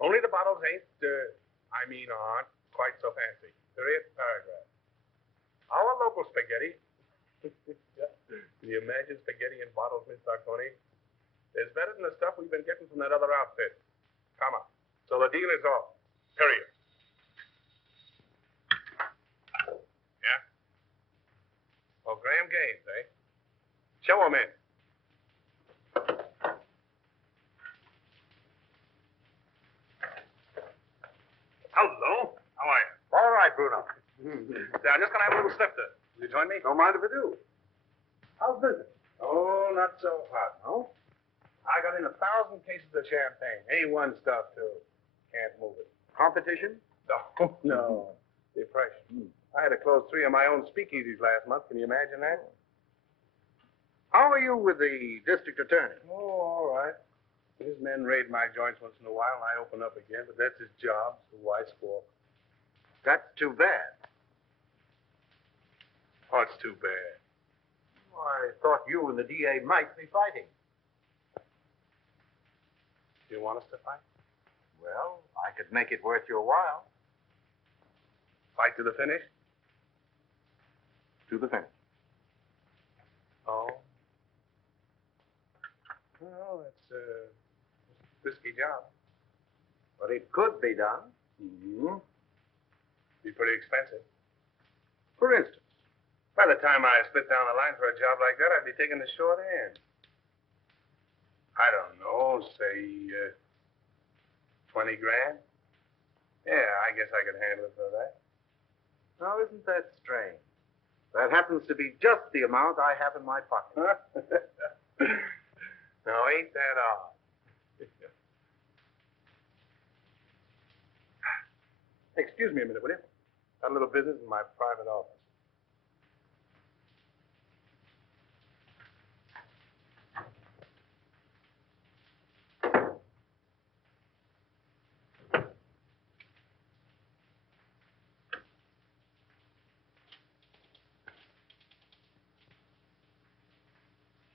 Only the bottles aren't quite so fancy. Period, paragraph. Our local spaghetti. Can you imagine spaghetti in bottles, Miss Sarconi? It's better than the stuff we've been getting from that other outfit. Come on. So the deal is off. Period. Yeah? Oh, Graham Gaines, eh? Show him in. Hello. How are you? All right, Bruno. Yeah, I'm just going to have a little snifter. Will you join me? Don't mind if I do. How's business? Oh, not so hot, no? I got in 1,000 cases of champagne. A1 stuff, too. Can't move it. Competition? No, no. Depression. I had to close 3 of my own speakeasies last month. Can you imagine that? How are you with the district attorney? Oh, all right. His men raid my joints once in a while, and I open up again, but that's his job, so why squawk? That's too bad. What's too bad? Well, I thought you and the DA might be fighting. Do you want us to fight? Well, I could make it worth your while. Fight to the finish? To the finish. Oh. Well, it's a risky job. But it could be done. Mm-hmm. Be pretty expensive. For instance? By the time I split down the line for a job like that, I'd be taking the short end. I don't know, say, 20 grand? Yeah, I guess I could handle it for that. Now, isn't that strange? That happens to be just the amount I have in my pocket. Now, ain't that odd? Excuse me a minute, will you? Got a little business in my private office.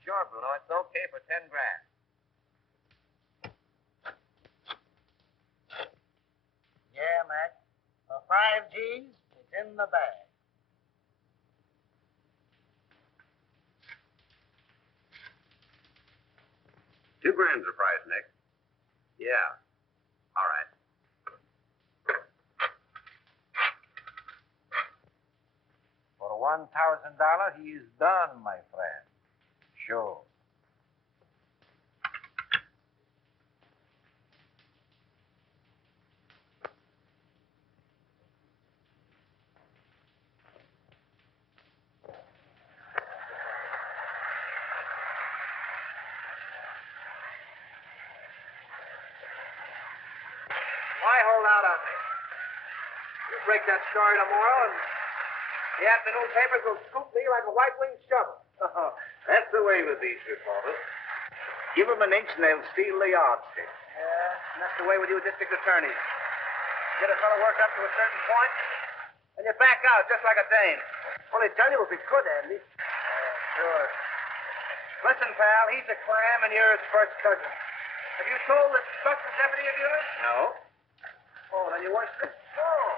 Sure, Bruno. It's okay for 10 grand. Yeah, Mac. For 5 G's, it's in the bag. $2 grand's the price, Nick. Yeah. All right. For $1,000, he is done, my friend. Sure. Why hold out on me? You break that story tomorrow, and the afternoon papers will scoop me like a white-winged shovel. That's the way with these reporters. Give them an inch and they'll steal the yardstick. Yeah, and that's the way with you district attorneys. Get a fellow worked up to a certain point, and you back out just like a dame. Only tell you if we could, Andy. Sure. Listen, pal, he's a clam and you're his first cousin. Have you told this trusted deputy of yours? No. Oh, then you weren't sick? Oh.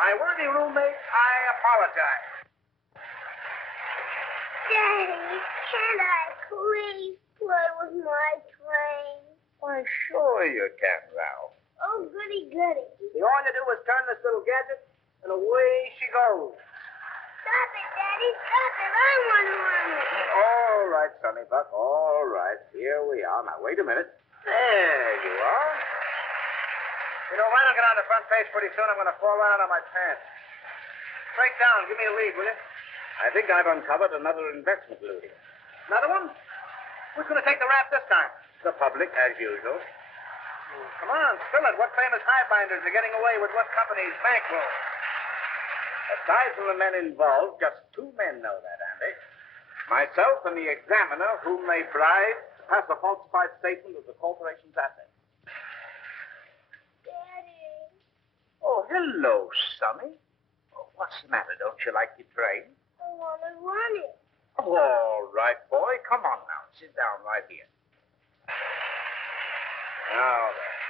My worthy roommate, I apologize. Daddy, can't I please play with my train? Why, sure you can, Ralph. Oh, goody, goody. All you do is turn this little gadget, and away she goes. Stop it, Daddy, stop it. I want to run it. All right, Sonny Buck, all right. Here we are. Now, wait a minute. There you are. You know, if I don't get on the front page pretty soon, I'm going to fall right out of my pants. Break down. Give me a lead, will you? I think I've uncovered another investment looting. Another one? Who's going to take the rap this time? The public, as usual. Come on, spill it. What famous highbinders are getting away with what company's bankroll? Aside from the men involved, just two men know that, Andy. Myself and the examiner, whom they bribed to pass a falsified statement of the corporation's assets. Daddy. Oh, hello, Sonny. Oh, what's the matter? Don't you like your train? I want to run it. All right, boy. Come on now. Sit down right here. Now, there.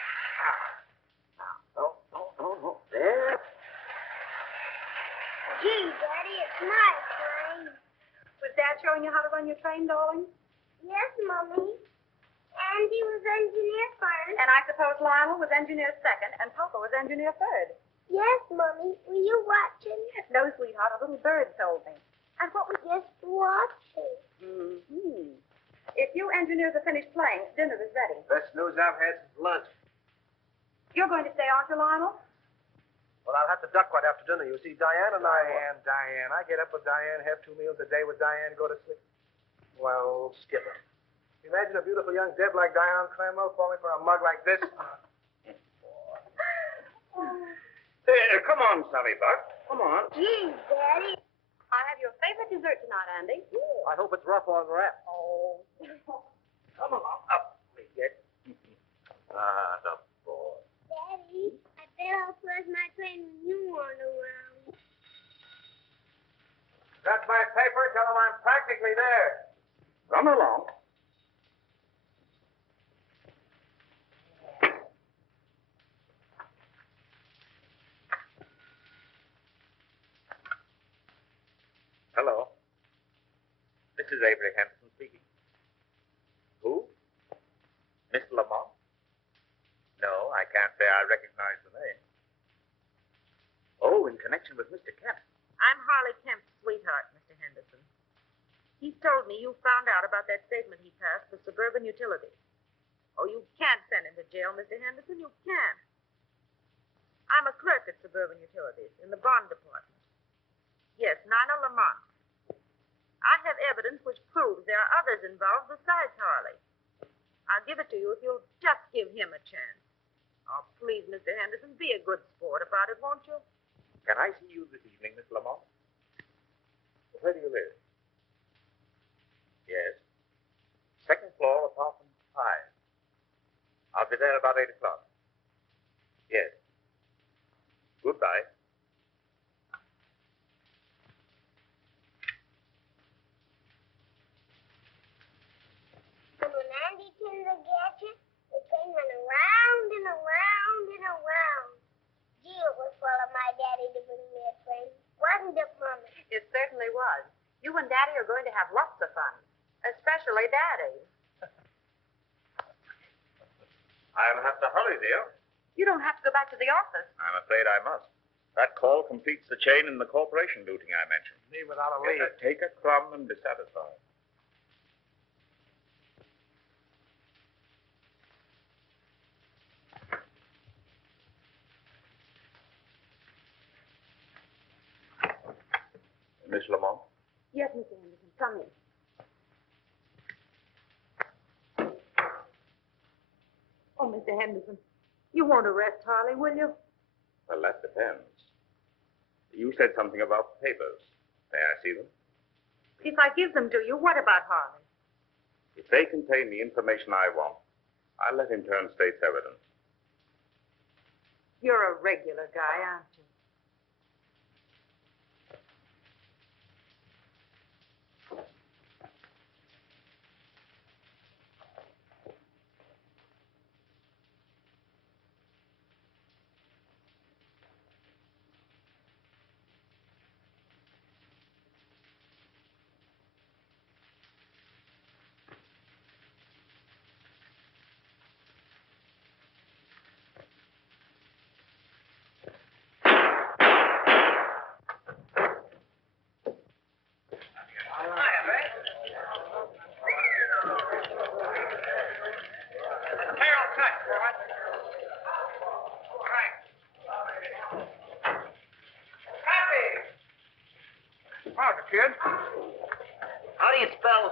No. There. Gee, Daddy, it's my train. Was Dad showing you how to run your train, darling? Yes, Mommy. Andy was engineer first. And I suppose Lionel was engineer second, and Papa was engineer third. Yes, Mommy. Were you watching? No, sweetheart, a little bird told me. And what was just watching? Mm-hmm. If you engineers are finished playing, dinner is ready. Best news I've had since lunch. You're going to stay, aren't you, Lionel? Well, I'll have to duck right after dinner. You see, Diane and Diane. I get up with Diane, have 2 meals a day with Diane, go to sleep. Well, skip her. Imagine a beautiful young deb like Diane Cranwell falling for a mug like this. Come on, Sonny Buck. Come on. Gee, Daddy. I have your favorite dessert tonight, Andy. I hope it's rough on wrap. Oh. Come along. Up we get. The boy. Daddy, I bet I'll flush my train when you aren't around. That's my paper. Tell them I'm practically there. Run along. Hello. This is Avery Henderson speaking. Who? Miss Lamont? No, I can't say I recognize the name. Oh, in connection with Mr. Kemp. I'm Harley Kemp's sweetheart, Mr. Henderson. He's told me you found out about that statement he passed for suburban utilities. Oh, you can't send him to jail, Mr. Henderson. You can't. I'm a clerk at Suburban Utilities in the bond department. Yes, Nina Lamont. I have evidence which proves there are others involved besides Harley. I'll give it to you if you'll just give him a chance. Oh, please, Mr. Henderson, be a good sport about it, won't you? Can I see you this evening, Miss Lamont? Where do you live? Yes. Second floor, apartment 5. I'll be there about 8 o'clock. Yes. Goodbye. And when Andy turned the gadget, the train went around and around and around. Gee, it was full of my daddy to bring me a train. Wasn't it, Mommy? It certainly was. You and Daddy are going to have lots of fun. Especially Daddy. I'll have to hurry, dear. You don't have to go back to the office. I'm afraid I must. That call completes the chain in the corporation looting I mentioned. Me without a lead. Take a crumb and be satisfied. Miss Lamont? Yes, Mr. Henderson. Come in. Oh, Mr. Henderson, you won't arrest Harley, will you? Well, that depends. You said something about papers. May I see them? If I give them to you, what about Harley? If they contain the information I want, I'll let him turn state's evidence. You're a regular guy, aren't you? How do you spell?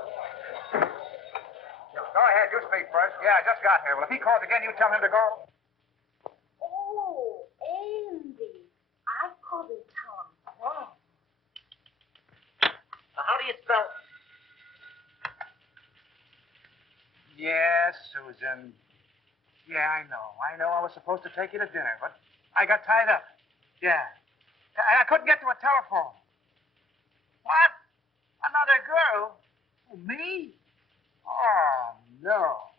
Go ahead, you speak first. Yeah, I just got here. Well, if he calls again, you tell him to go. Oh, Andy. I couldn't tell him wrong. How do you spell? Yes, Susan. Yeah, I know. I was supposed to take you to dinner, but I got tied up. Yeah. I couldn't get to a telephone. What? Another girl? Oh, me? Oh, no.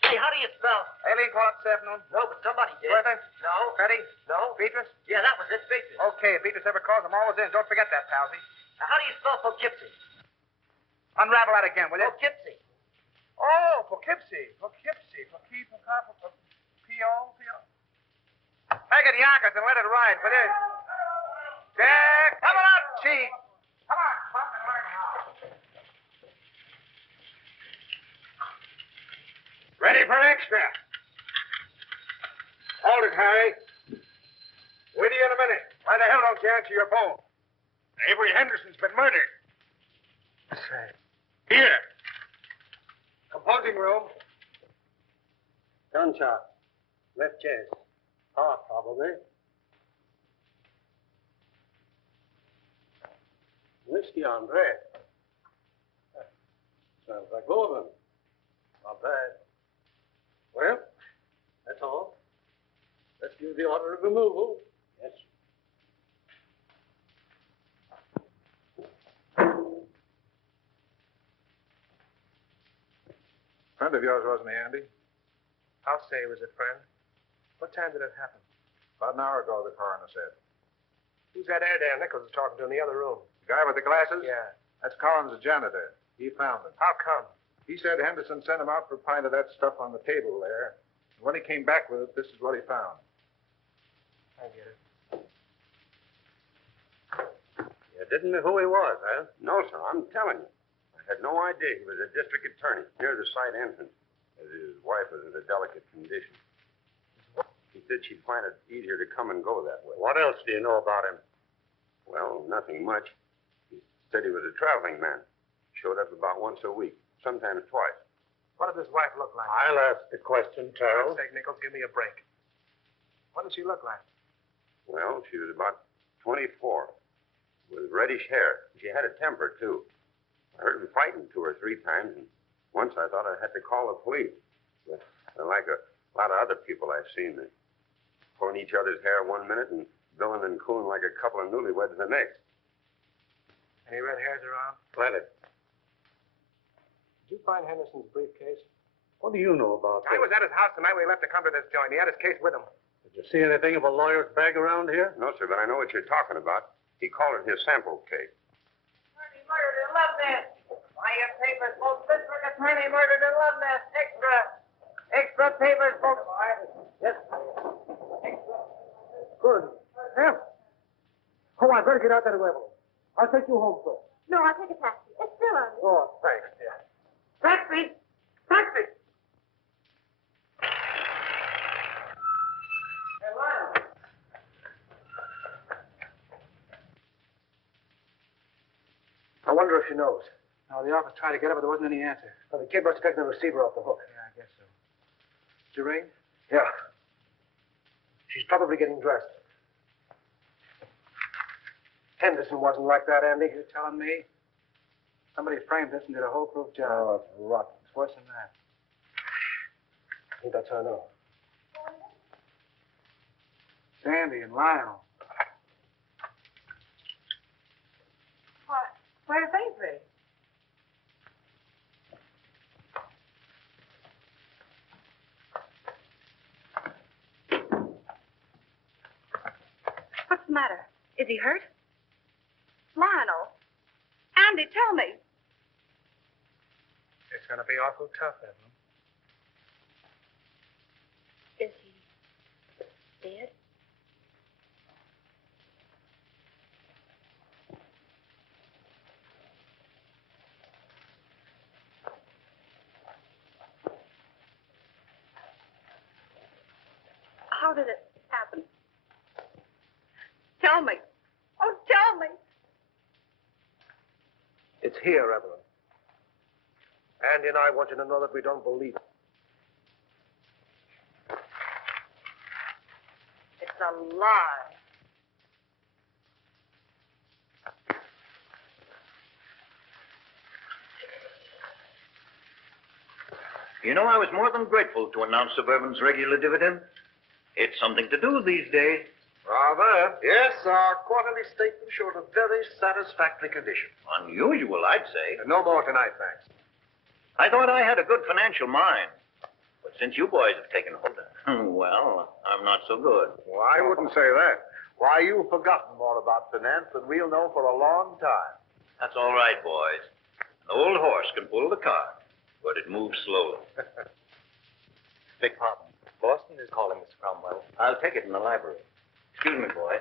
Hey, how do you spell? Aileen called up this afternoon. No, but somebody did. Bertha? No. Betty? No. Beatrice? Yeah, that was it, Beatrice. Okay, if Beatrice ever calls, I'm always in. Don't forget that, Palsy. Now, how do you spell Poughkeepsie? Unravel that again, will you? Poughkeepsie. Oh, Poughkeepsie. Poughkeepsie. P-O? Take it, Yonkers, and let it ride, will you? Jack, come on up, Chief. Come on, Puck, and learn how. Ready for extra. Hold it, Harry. With you in a minute. Why the hell don't you answer your phone? Avery Henderson's been murdered. Say. Here. Composing room. Gunshot. Left chest. Heart, probably. Whiskey on bread. Sounds like bourbon. Not bad. Well, that's all. Let's give the order of removal. Yes. Friend of yours, wasn't he, Andy? I'll say he was a friend. What time did it happen? About an hour ago, the coroner said. Who's that Airedale Nichols was talking to in the other room? The guy with the glasses? Yeah. That's Collins, the janitor. He found him. How come? He said Henderson sent him out for a pint of that stuff on the table there. And when he came back with it, this is what he found. I get it. You didn't know who he was, huh? No, sir. I'm telling you. I had no idea he was a district attorney near the site entrance, as his wife was in a delicate condition. He said she'd find it easier to come and go that way. What else do you know about him? Well, nothing much. He said he was a traveling man. Showed up about once a week, sometimes twice. What did his wife look like? I'll ask the question, For God's sake, Nichols, give me a break. What did she look like? Well, she was about 24, with reddish hair. She had a temper, too. I heard him fighting 2 or 3 times, and once I thought I had to call the police. But like a lot of other people I've seen, they pulling each other's hair 1 minute and billing and cooing like a couple of newlyweds the next. Any red hairs around? Plenty. Did you find Henderson's briefcase? What do you know about I was at his house the night we left to come to this joint. He had his case with him. Did you see anything of a lawyer's bag around here? No, sir, but I know what you're talking about. He called it his sample case. Attorney murdered in Love Nest. Buy your papers, folks. District attorney murdered in Love Nest. Extra. Extra papers, folks. Yes. Extra. Good. Em. Come on, better get out that envelope. I'll take you home first. No, I'll take a taxi. It's still on. Oh, thanks, dear. Taxi. Taxi. Hey, Lionel. I wonder if she knows. No, the office tried to get her, but there wasn't any answer. Well, the kid must have taken the receiver off the hook. Yeah, I guess so. Did you ring? Yeah. She's probably getting dressed. Henderson wasn't like that, Andy. You're telling me? Somebody framed this and did a whole-proof job. Oh, it's rotten. It's worse than that. I think that's how I know. Sandy and Lionel. What? Where's Avery? What's the matter? Is he hurt? Lionel. Andy, tell me. It's going to be awful tough, Evelyn. Is he dead? How did it happen? Tell me. Oh, tell me. here, Evelyn. Andy and I want you to know that we don't believe it. It's a lie. You know, I was more than grateful to announce Suburban's regular dividend. It's something to do these days. Rather. Yes, our quarterly statement showed a very satisfactory condition. Unusual, I'd say. No more tonight, thanks. I thought I had a good financial mind. But since you boys have taken hold of it, well, I'm not so good. Well, I wouldn't say that. Why, you've forgotten more about finance than we'll know for a long time. That's all right, boys. An old horse can pull the cart, but it moves slowly. Beg pardon. Boston is calling, Mr. Cromwell. I'll take it in the library. Excuse me, boy.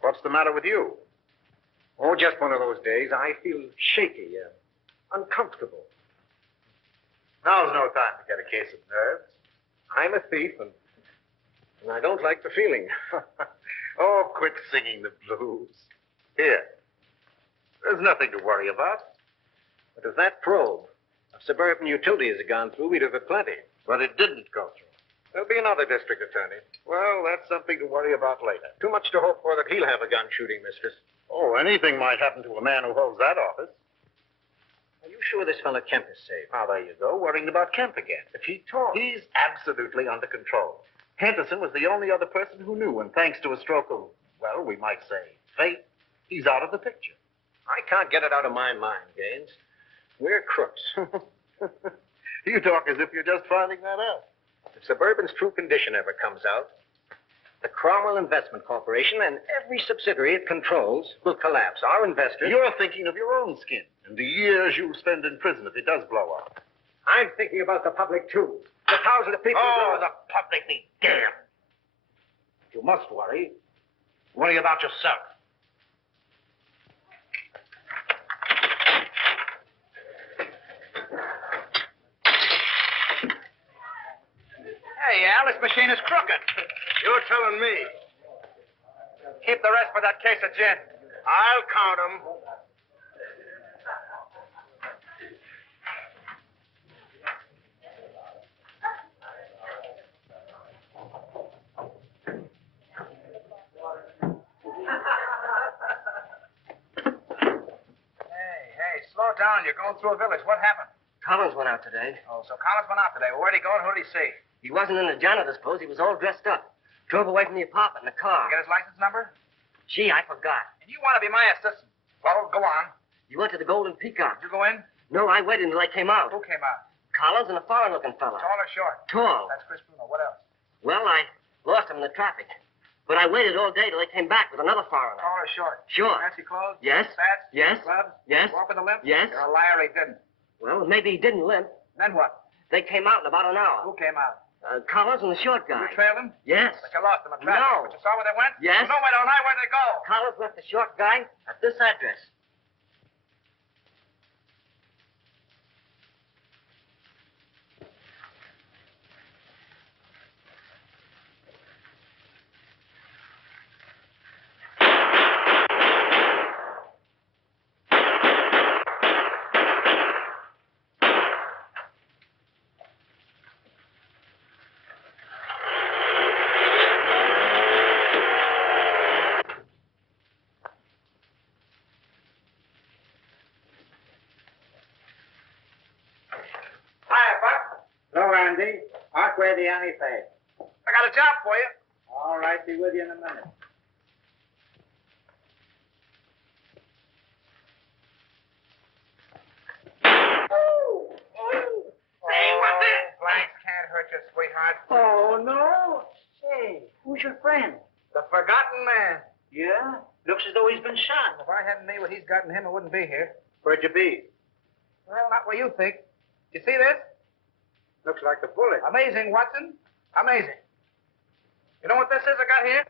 What's the matter with you? Oh, just one of those days. I feel shaky, uncomfortable. Now's no time to get a case of nerves. I'm a thief, and I don't like the feeling. Oh, quit singing the blues. Here. There's nothing to worry about. But if that probe of suburban utilities had gone through, we'd have had plenty. But it didn't go through. There'll be another district attorney. Well, that's something to worry about later. Too much to hope for that he'll have a gun shooting mistress. Oh, anything might happen to a man who holds that office. Are you sure this fellow Kemp is safe? Ah, there you go, worrying about Kemp again. If he talks. He's absolutely under control. Henderson was the only other person who knew, and thanks to a stroke of, well, we might say, fate, he's out of the picture. I can't get it out of my mind, Gaines. We're crooks. You talk as if you're just finding that out. If Suburban's true condition ever comes out, the Cromwell Investment Corporation and every subsidiary it controls will collapse. Our investors... You're thinking of your own skin and the years you'll spend in prison if it does blow up. I'm thinking about the public, too. The thousands of people... Oh, the public be damned. You must worry. Worry about yourself. Hey, Al, this machine is crooked. You're telling me. Keep the rest for that case of gin. I'll count them. Hey, slow down. You're going through a village. What happened? Collins went out today. Oh, so Collins went out today. Well, where'd he go and who did he see? He wasn't in the janitor's clothes. He was all dressed up. Drove away from the apartment in a car. Get his license number? Gee, I forgot. And you want to be my assistant. Well, go on. You went to the Golden Peacock. Did you go in? No, I waited until I came out. Who came out? Collins and a foreign-looking fella. Tall or short? Tall. That's Chris Bruno. What else? Well, I lost him in the traffic. But I waited all day till they came back with another foreigner. Tall or short? Short. Fancy clothes? Yes. Spats? Yes. Gloves? Yes. Walk with a limp? Yes. You're a liar. He didn't. Well, maybe he didn't limp. Then what? They came out in about an hour. Who came out? Collins and the short guy. You trailed him? Yes. But you lost him in traffic. No. But you saw where they went? Yes. No, wait, don't I? Where'd they go? Collins left the short guy at this address. Hello, Andy. Arkway, the Annie Fay. I got a job for you. All right, be with you in a minute. Hey, what's this? Blanks can't hurt you, sweetheart. Oh, no. Say, who's your friend? The forgotten man. Yeah? Looks as though he's been shot. If I hadn't made what he's got in him, I wouldn't be here. Where'd you be? Well, not where you think. You see this? Looks like the bullet. Amazing, Watson. Amazing. You know what this is I got here?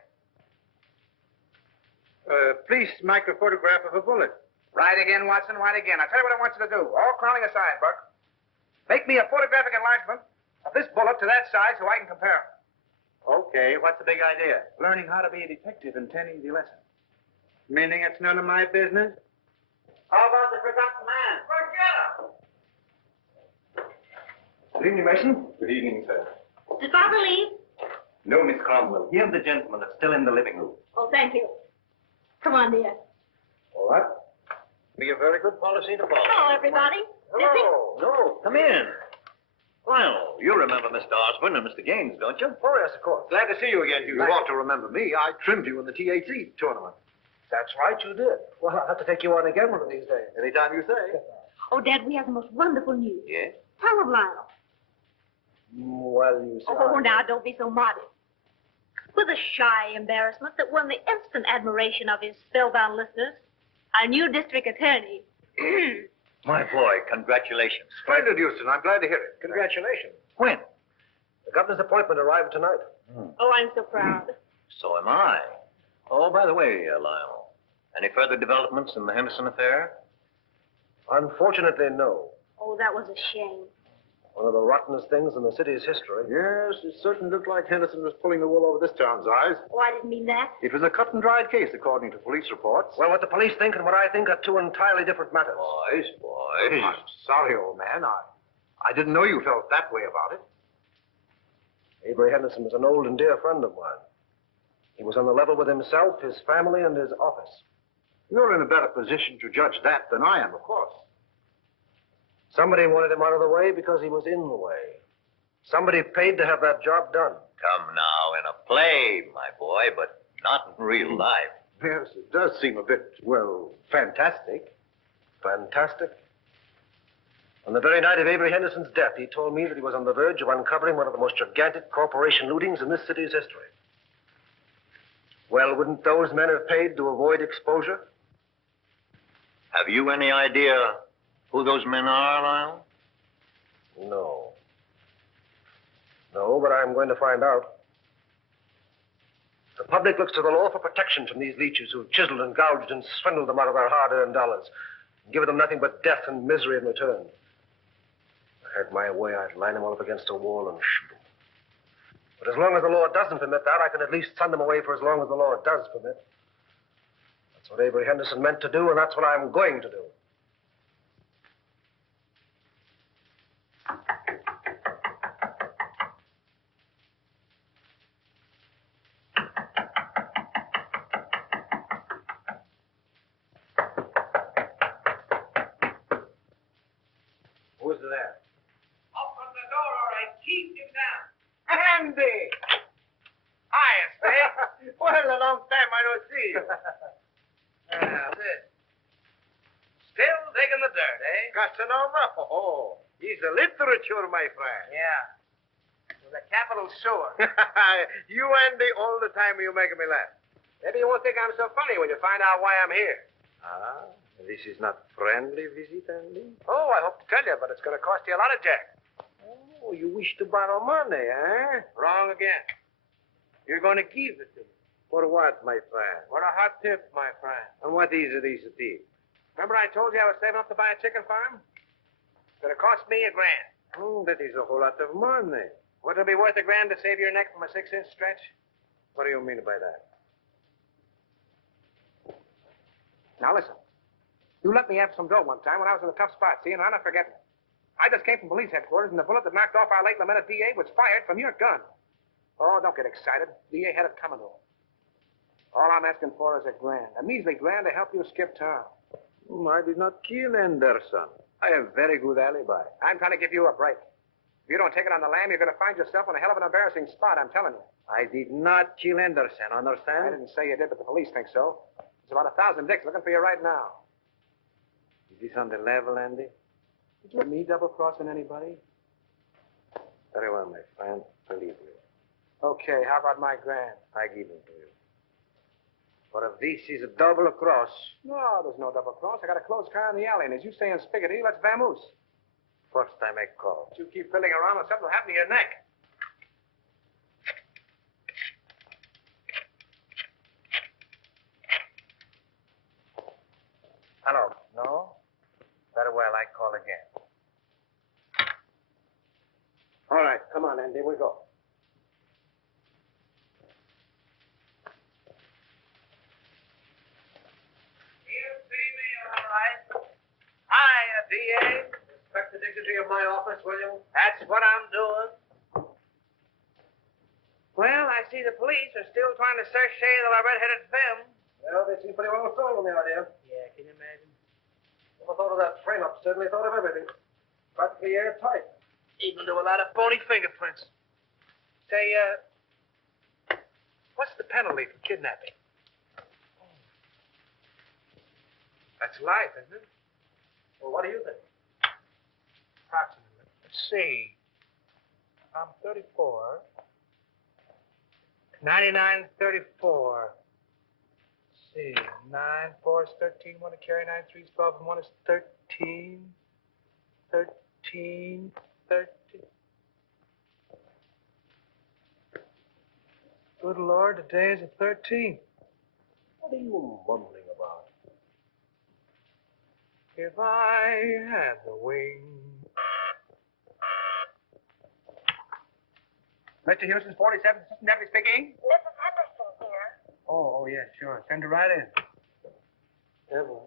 Police microphotograph of a bullet. Right again, Watson, right again. I'll tell you what I want you to do. All crowning aside, Buck. Make me a photographic enlargement of this bullet to that size so I can compare them. Okay, what's the big idea? Learning how to be a detective and 10 easy lessons. Meaning it's none of my business? How about the forgotten man? Good evening, Mason. Good evening, sir. Did Father leave? No, Miss Cromwell. He and the gentleman are still in the living room. Oh, thank you. Come on, dear. All right. Be a very good policy to follow. Hello, everybody. Hello. No, come in. Well, you remember Mr. Osborne and Mr. Gaines, don't you? Oh, yes, of course. Glad to see you again, Hugh. You ought to remember me. I trimmed you in the TAC tournament. That's right, you did. Well, I'll have to take you on again one of these days. Anytime you say. Oh, Dad, we have the most wonderful news. Yes? Tell them, Lionel. Well, you see. Oh, now, don't be so modest. With a shy embarrassment that won the instant admiration of his spellbound listeners, our new district attorney. My boy, congratulations. Splendid, Houston. I'm glad to hear it. Congratulations. When? The governor's appointment arrived tonight. Oh, I'm so proud. So am I. Oh, by the way, Lionel, any further developments in the Henderson affair? Unfortunately, no. Oh, that was a shame. One of the rottenest things in the city's history. Yes, it certainly looked like Henderson was pulling the wool over this town's eyes. Oh, I didn't mean that. It was a cut and dried case, according to police reports. Well, what the police think and what I think are two entirely different matters. Boys. I'm sorry, old man. I didn't know you felt that way about it. Avery Henderson was an old and dear friend of mine. He was on the level with himself, his family, and his office. You're in a better position to judge that than I am, of course. Somebody wanted him out of the way because he was in the way. Somebody paid to have that job done. Come now, in a play, my boy, but not in real life. Yes, it does seem a bit, well, fantastic. Fantastic? On the very night of Avery Henderson's death, he told me that he was on the verge of uncovering one of the most gigantic corporation lootings in this city's history. Well, wouldn't those men have paid to avoid exposure? Have you any idea who those men are, Lionel? No. No, but I'm going to find out. The public looks to the law for protection from these leeches who've chiseled and gouged and swindled them out of their hard-earned dollars and given them nothing but death and misery in return. If I had my way, I'd line them all up against a wall and shoot them. But as long as the law doesn't permit that, I can at least send them away for as long as the law does permit. That's what Avery Henderson meant to do, and that's what I'm going to do. Who's there? Open the door or I keep you down. Andy! Hi, Spade. Well, a long time I don't see you. Still digging the dirt, eh? Casanova? Oh, he's a literature, my friend. Yeah. With a capital sewer. You, Andy, all the time you making me laugh. Maybe you won't think I'm so funny when you find out why I'm here. Ah, this is not friendly visit, Andy? Oh, I hope to tell you, but it's going to cost you a lot of jack. Oh, you wish to borrow money, eh? Wrong again. You're going to give it to me. For what, my friend? For a hot tip, my friend. And what is this tip? Remember I told you I was saving up to buy a chicken farm? It's going to cost me $1,000. Oh, that is a whole lot of money. Would it be worth $1,000 to save your neck from a 6-inch stretch? What do you mean by that? Now, listen. You let me have some dough one time when I was in a tough spot, see, and I'm not forgetting it. I just came from police headquarters, and the bullet that knocked off our late lamented DA was fired from your gun. Oh, don't get excited. DA had it coming to him. All I'm asking for is $1,000. A measly $1,000 to help you skip town. I did not kill Anderson. I have very good alibi. I'm trying to give you a break. If you don't take it on the lam, you're going to find yourself in a hell of an embarrassing spot, I'm telling you. I did not kill Anderson, understand? I didn't say you did, but the police think so. There's about 1,000 dicks looking for you right now. Is this on the level, Andy? Did you me double-crossing anybody? Very well, my friend. Believe you. Okay, how about my $1,000? I give it to you. But if this is a double cross... No, there's no double cross. I got a closed car in the alley, and as you say in Spaghetti, let's vamoose. First time I call. You keep fiddling around and something will happen to your neck. Hello. No? Very well, I call again. Come on, Andy, we go. You see me, all right. Hiya, D.A. Respect the dignity of my office, will you? That's what I'm doing. Well, I see the police are still trying to search the red-headed femme. Well, they seem pretty well sold on the idea. Yeah, can you imagine? Never thought of that frame-up. Certainly thought of everything. Practically airtight. Even do a lot of phony fingerprints. Say, what's the penalty for kidnapping? That's life, isn't it? Well, what do you think? Approximately. Let's see. I'm 34. 99, 34. Let's see. 9, 4 is 13. 1 to carry 9, 3 is 12, and 1 is 13. 13. 13. Good Lord, today is the 13th. What are you mumbling about? If I had the wings. Mr. Houston's 47th Assistant Deputy speaking. Mrs. Henderson here. Oh, yeah, sure. Send her right in. Evelyn.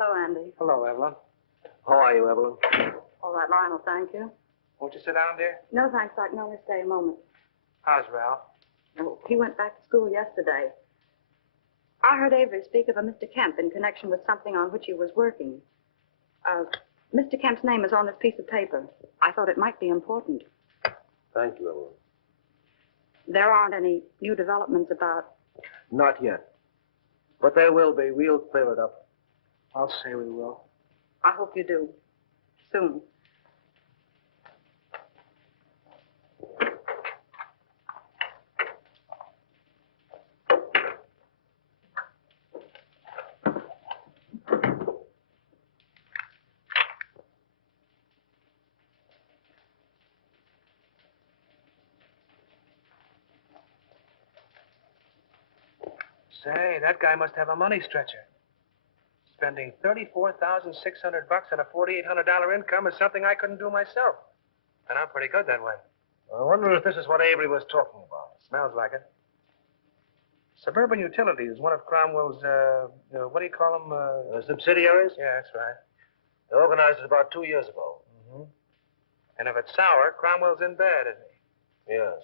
Hello, Andy. Hello, Evelyn. How are you, Evelyn? All right, Lionel, thank you. Won't you sit down, dear? No, thanks. I can only stay a moment. How's Ralph? Oh, he went back to school yesterday. I heard Avery speak of a Mr. Kemp in connection with something on which he was working. Mr. Kemp's name is on this piece of paper. I thought it might be important. Thank you, Evelyn. There aren't any new developments about... Not yet. But there will be. We'll clear it up. I'll say we will. I hope you do. Soon. Say, that guy must have a money stretcher. Spending $34,600 on a $4,800 income is something I couldn't do myself. And I'm pretty good that way. I wonder if this is what Avery was talking about. Smells like it. Suburban Utilities, one of Cromwell's, what do you call them? Subsidiaries? Yeah, that's right. They organized it about 2 years ago. Mm-hmm. And if it's sour, Cromwell's in bed, isn't he? Yes.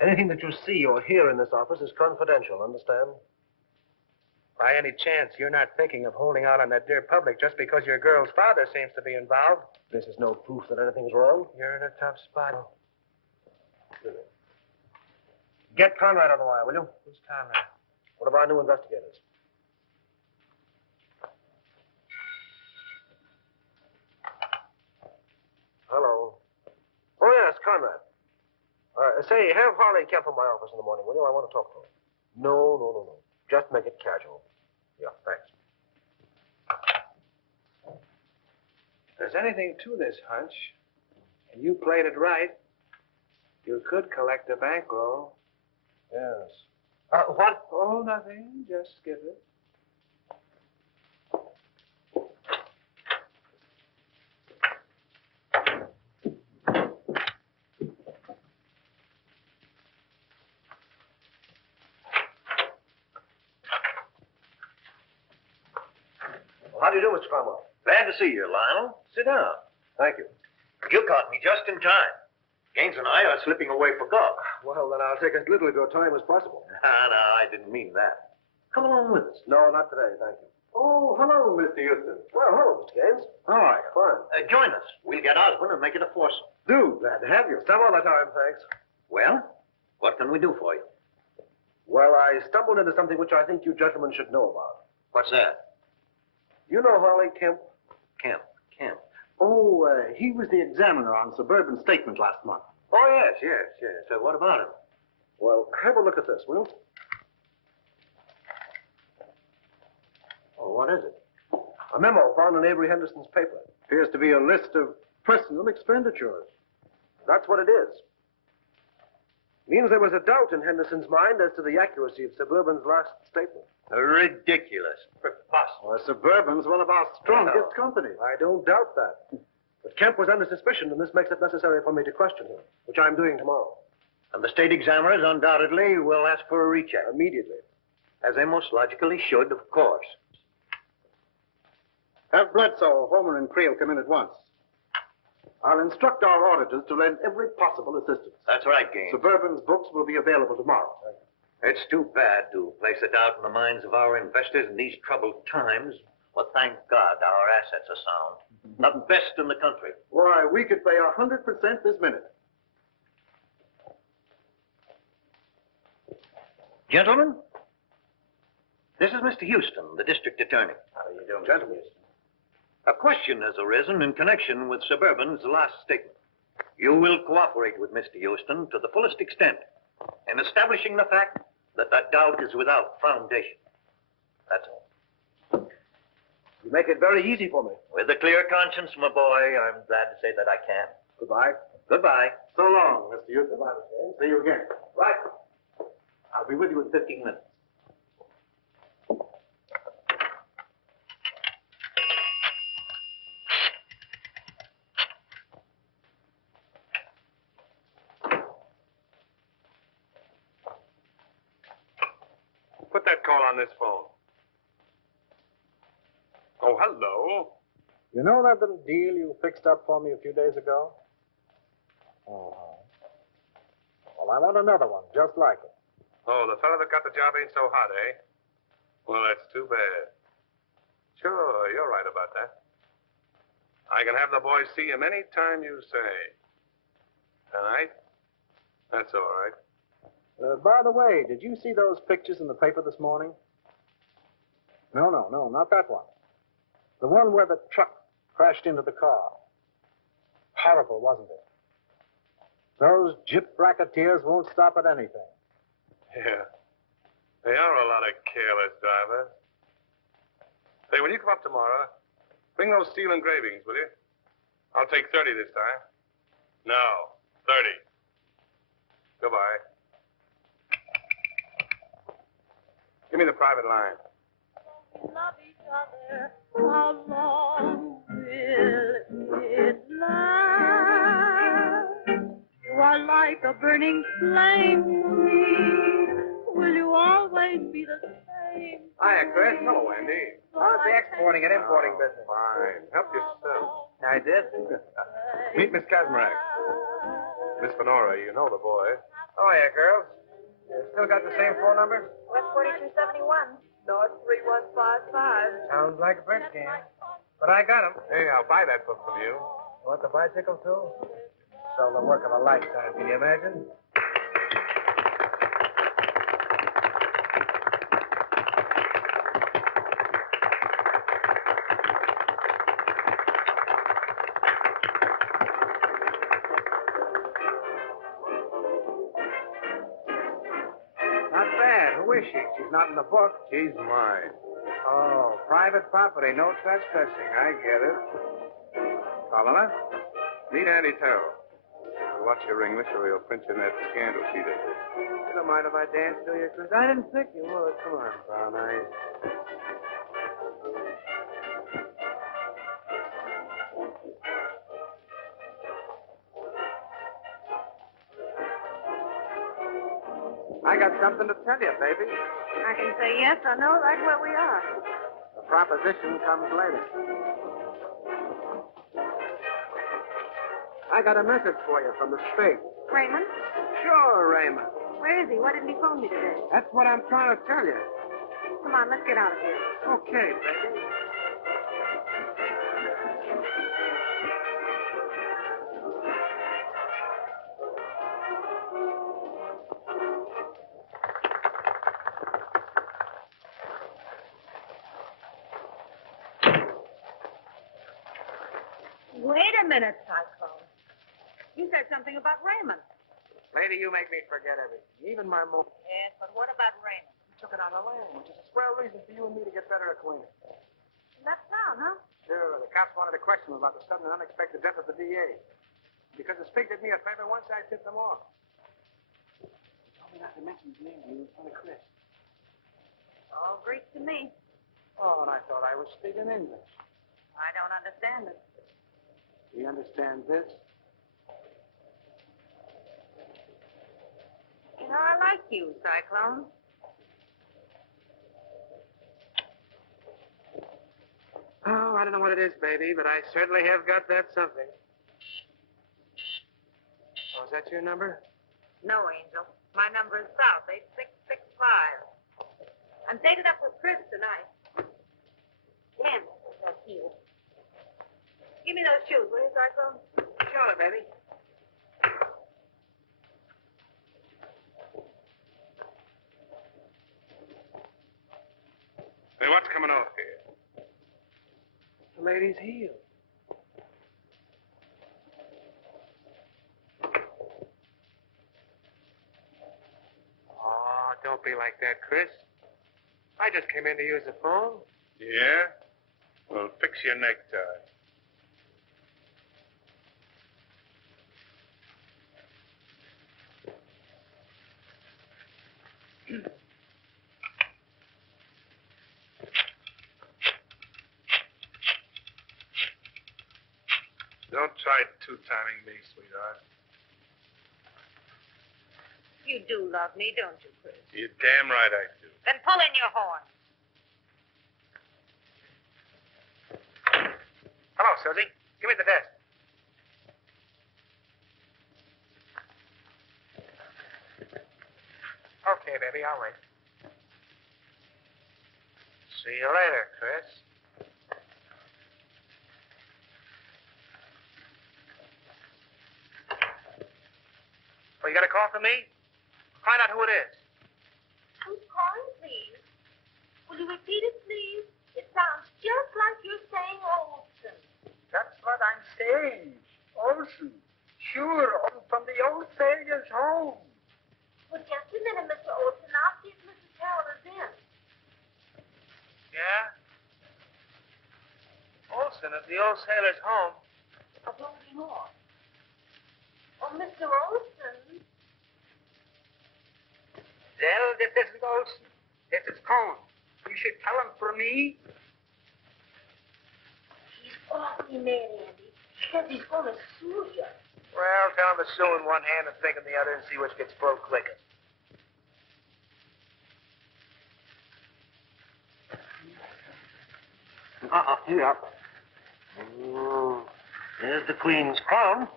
Anything that you see or hear in this office is confidential, understand? By any chance, you're not thinking of holding out on that dear public just because your girl's father seems to be involved? This is no proof that anything's wrong. You're in a tough spot. Get Conrad on the wire, will you? Who's Conrad? One of our new investigators. Hello. Oh, yes, Conrad. Say, have Harley Kemp in my office in the morning, will you? I want to talk to him. No. Just make it casual. Yeah, thanks. If there's anything to this hunch, and you played it right, you could collect a bankroll. Yes. What? Oh, nothing. Just skip it. How do you do, Mr. Cromwell? Glad to see you, Lionel. Sit down. Thank you. You caught me just in time. Gaines and I are slipping away for golf. Well, then I'll take as little of your time as possible. No, I didn't mean that. Come along with us. No, not today, thank you. Oh, hello, Mr. Houston. Well, hello, Mr. Gaines. How are you? Fine. Join us. We'll get Osborne and make it a foursome. Do. Glad to have you. Some other time, thanks. Well, what can we do for you? Well, I stumbled into something which I think you gentlemen should know about. What's that? You know Harley Kemp? Kemp. Oh, he was the examiner on Suburban Statement last month. Oh, yes. So what about him? Well, have a look at this, will you? Oh, what is it? A memo found in Avery Henderson's paper. Appears to be a list of personal expenditures. That's what it is. Means there was a doubt in Henderson's mind as to the accuracy of Suburban's last statement. Ridiculous. Preposterous. Well, Suburban's one of our strongest companies. I don't doubt that. But Kemp was under suspicion, and this makes it necessary for me to question him, which I'm doing tomorrow. And the state examiners undoubtedly will ask for a recheck. Immediately. As they most logically should, of course. Have Bledsoe, Homer, and Creel come in at once. I'll instruct our auditors to lend every possible assistance. That's right, Gaines. Suburban's books will be available tomorrow. It's too bad to place a doubt in the minds of our investors in these troubled times. But thank God our assets are sound. The best in the country. Why, we could pay 100% this minute. Gentlemen, this is Mr. Houston, the district attorney. How are you doing, gentlemen? A question has arisen in connection with Suburban's last statement. You will cooperate with Mr. Houston to the fullest extent in establishing the fact that that doubt is without foundation. That's all. You make it very easy for me. With a clear conscience, my boy, I'm glad to say that I can. Goodbye. Goodbye. So long, Mr. Houston. Goodbye, Mr. Haynes. See you again. Right. I'll be with you in 15 minutes. Put that call on this phone. Oh, hello. You know that little deal you fixed up for me a few days ago? Well, I want another one, just like it. Oh, the fellow that got the job ain't so hot, eh? Well, that's too bad. Sure, you're right about that. I can have the boys see him any time you say. Tonight? That's all right. By the way, did you see those pictures in the paper this morning? No, not that one. The one where the truck crashed into the car. Horrible, wasn't it? Those gyp racketeers won't stop at anything. Yeah. They are a lot of careless drivers. Say, when you come up tomorrow, bring those steel engravings, will you? I'll take 30 this time. No, 30. Goodbye. Give me the private line. Love each other, how long will it last? You are like a burning flame to me. Will you always be the same? Hiya, Chris. Hello, Andy. How's the exporting and importing business? Fine. Help yourself. I did. Meet Miss Kazmarek. Miss Fenora, you know the boy. Oh, yeah, girls. You still got the same phone number? West 4271. North 3155. Sounds like a French game. But I got 'em. Hey, I'll buy that book from you. Want the bicycle, too? So the work of a lifetime, can you imagine? Not bad. Who is she? She's not in the book. She's mine. Oh, private property. No trespassing. I get it. Pamela, meet Andy Terrell. Watch your English or he'll print you in that scandal sheet of his. You don't mind if I dance to you, Chris? I didn't think you would. Come on, Brown Eyes. I got something to tell you, baby. I can say yes or no right where we are. The proposition comes later. I got a message for you from the state. Raymond? Sure, Raymond. Where is he? Why didn't he phone me today? That's what I'm trying to tell you. Come on, let's get out of here. Okay, baby. Wait a minute, Cyclone. You said something about Raymond. Lady, you make me forget everything, even my mom. Yes, but what about Raymond? You took it on the land, which is a swell reason for you and me to get better acquainted. He left town, huh? Sure, the cops wanted to question him about the sudden and unexpected death of the DA. Because the Spig did me a favor once, I tipped them off. He told me not to mention his name to you in front of Chris. All Greek to me. Oh, and I thought I was speaking English. I don't understand it. Do you understand this? You know, I like you, Cyclone. Oh, I don't know what it is, baby, but I certainly have got that something. Oh, is that your number? No, Angel. My number is South 8665. I'm dated up with Chris tonight. Damn, that heel. Give me those shoes, will you, Cyclone? Sure, baby. Hey, what's coming off here? The lady's heel. Oh, don't be like that, Chris. I just came in to use the phone. Yeah? Well, fix your necktie. Don't try two-timing me, sweetheart. You do love me, don't you, Chris? You're damn right I do. Then pull in your horn. Hello, Susie. Give me the desk. Okay, baby, I'll wait. See you later, Chris. Oh, you got a call from me? Find out who it is. Who's calling, please? Will you repeat it, please? It sounds just like you're saying Olson. That's what I'm saying. Olson. Sure, from the old sailor's home. Well, just a minute, Mr. Olson. I'll see if Mrs. Carroll is in. Yeah? Olson at the old sailor's home. A broken horn. Oh, Mr. Olson. Well, this isn't Olson. This is Cohn. You should tell him for me. He's awfully mad, Andy. He says he's going to sue you. Well, tell him to sue in one hand and think in the other and see which gets broke quicker. Here. Oh, there's the Queen's crown.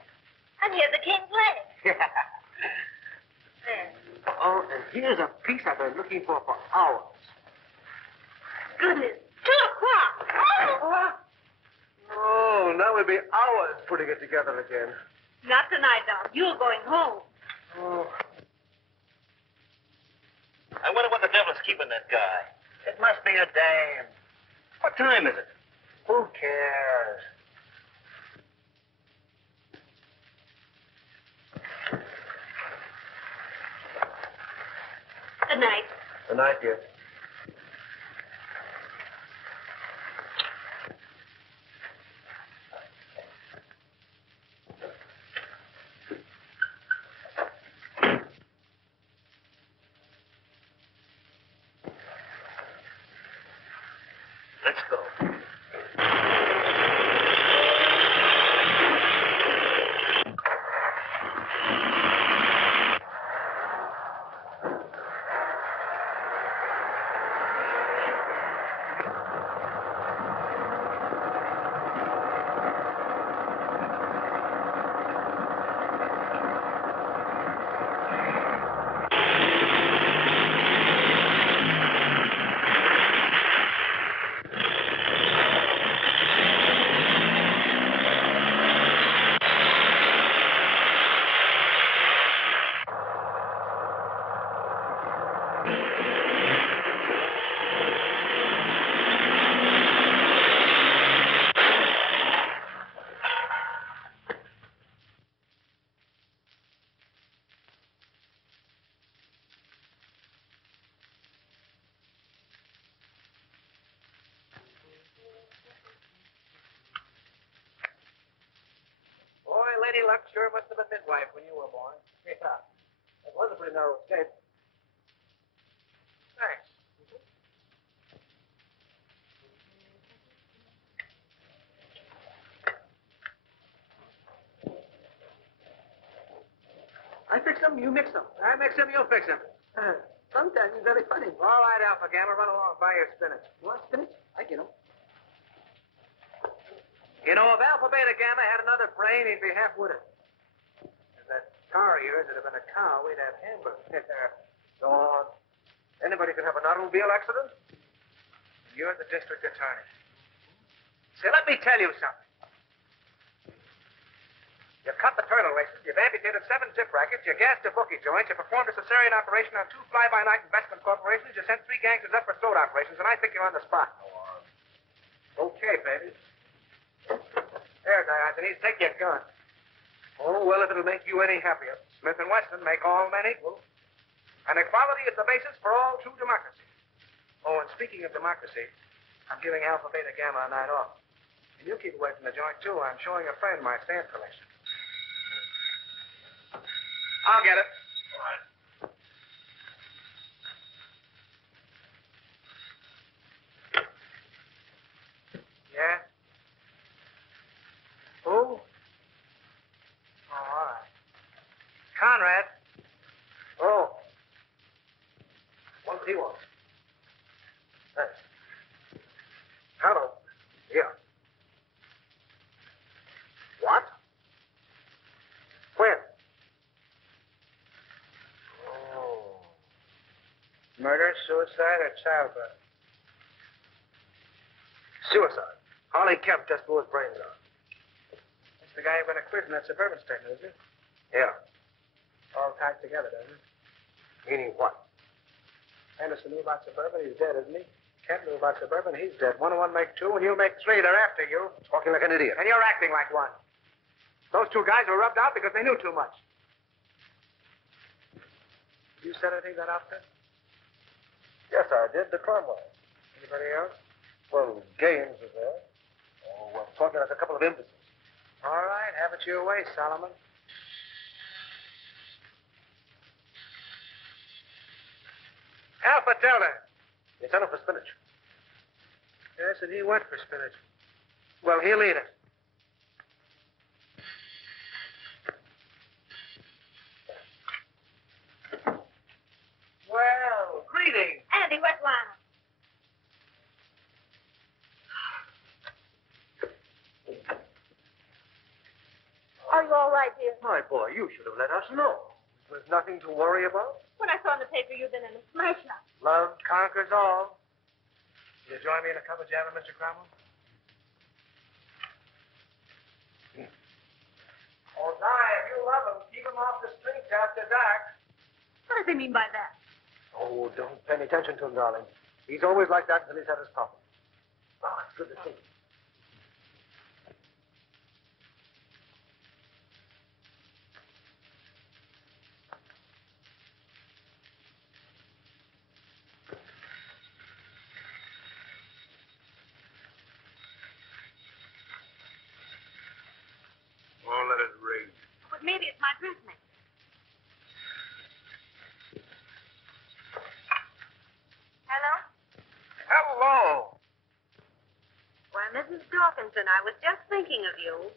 And here's the king's leg. There. Oh, and here's a piece I've been looking for hours. Goodness. 2 o'clock. Oh! Oh, now we'll be hours putting it together again. Not tonight, Doc. You're going home. Oh. I wonder what the devil's keeping that guy. It must be a dame. What time is it? Who cares? Good night. Good night, dear. Let's go. Boy, Lady Luck sure must have been midwife when you were born. Yeah. That was a pretty narrow escape. Thanks. them, you mix them. I mix him, you fix him. Sometimes he's very funny. All right, Alpha Gamma, run along. Buy your spinach. You want spinach? I get him. You know, if Alpha Beta Gamma had another brain, he'd be half-witted. If that car of yours had been a cow, we'd have hamburgers. Go on. Anybody could have an automobile accident. You're the district attorney. Say, let me tell you something. You've cut the turtle races, you've amputated 7 tip rackets, you gassed a bookie joint, you performed a cesarean operation on 2 fly-by-night investment corporations, you sent 3 gangsters up for throat operations, and I think you're on the spot. Okay, baby. There, Diogenes, take your gun. Oh, well, if it'll make you any happier. Smith & Wesson make all men equal. And equality is the basis for all true democracy. Oh, and speaking of democracy, I'm giving Alpha Beta Gamma a night off. And you keep away from the joint, too. I'm showing a friend my stamp collection. I'll get it. Yeah? Who? Oh, all right. Conrad. Oh. What does he want? Thanks. Hello. Yeah. What? When? Oh. Murder, suicide, or childbirth? Suicide. Harley Kemp just blew his brains out. That's the guy who been a quiz in that suburban statement, isn't it? Yeah. All tied together, doesn't it? Meaning what? Anderson knew about suburban, he's dead, isn't he? Kemp knew about suburban, he's dead. 1 and 1 make 2, and you'll make 3. They're after you. Talking like an idiot. And you're acting like one. Those 2 guys were rubbed out because they knew too much. You said anything to that outfit? Yes, I did. The Cromwell. Anybody else? Well, Gaines was there. Oh, well, talking like a couple of imbeciles. All right, have it your way, Solomon. Alpha Delta. You sent him for spinach. Yes, and he went for spinach. Well, he'll eat it. Well, greetings. Andy, what's wrong? Are you all right, dear? My boy, you should have let us know. There's nothing to worry about. When I saw in the paper you'd been in a smash up. Love conquers all. Will you join me in a cup of jam, Mr. Cromwell? Oh, Di, if you love him, keep him off the streets after dark. What does he mean by that? Oh, don't pay any attention to him, darling. He's always like that until he's had his problem. Oh, it's good to see you. Oh, let it rain. But maybe it's my dressmaker. Hello? Hello. Well, Mrs. Dawkinson, I was just thinking of you.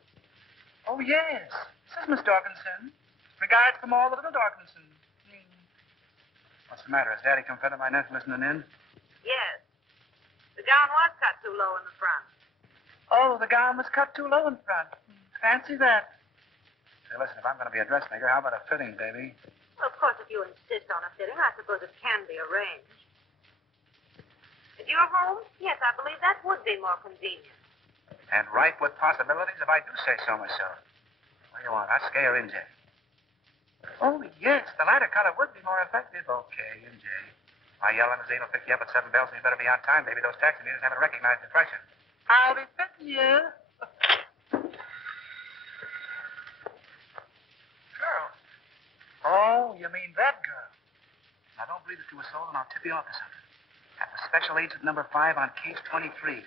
Oh, yes. This is Miss Dawkinson. Regards from all the little Dawkinsons. What's the matter? Has Daddy come fed up my nephew listening in? Yes. The gown was cut too low in the front. Oh, the gown was cut too low in front. Fancy that. Say, listen, if I'm going to be a dressmaker, how about a fitting, baby? Well, of course, if you insist on a fitting, I suppose it can be arranged. At your home? Yes, I believe that would be more convenient. And ripe with possibilities if I do say so myself. What do you want, Husky or NJ? Oh, yes, the lighter color would be more effective. Okay, NJ. My yellow limousine will pick you up at 7 bells, and you better be on time, baby. Those taxi meters haven't recognized the pressure. I'll be fitting you. Girl. Oh, you mean that girl. Now, don't breathe it to a soul, and I'll tip you off to something. That was Special Agent number 5 on case 23.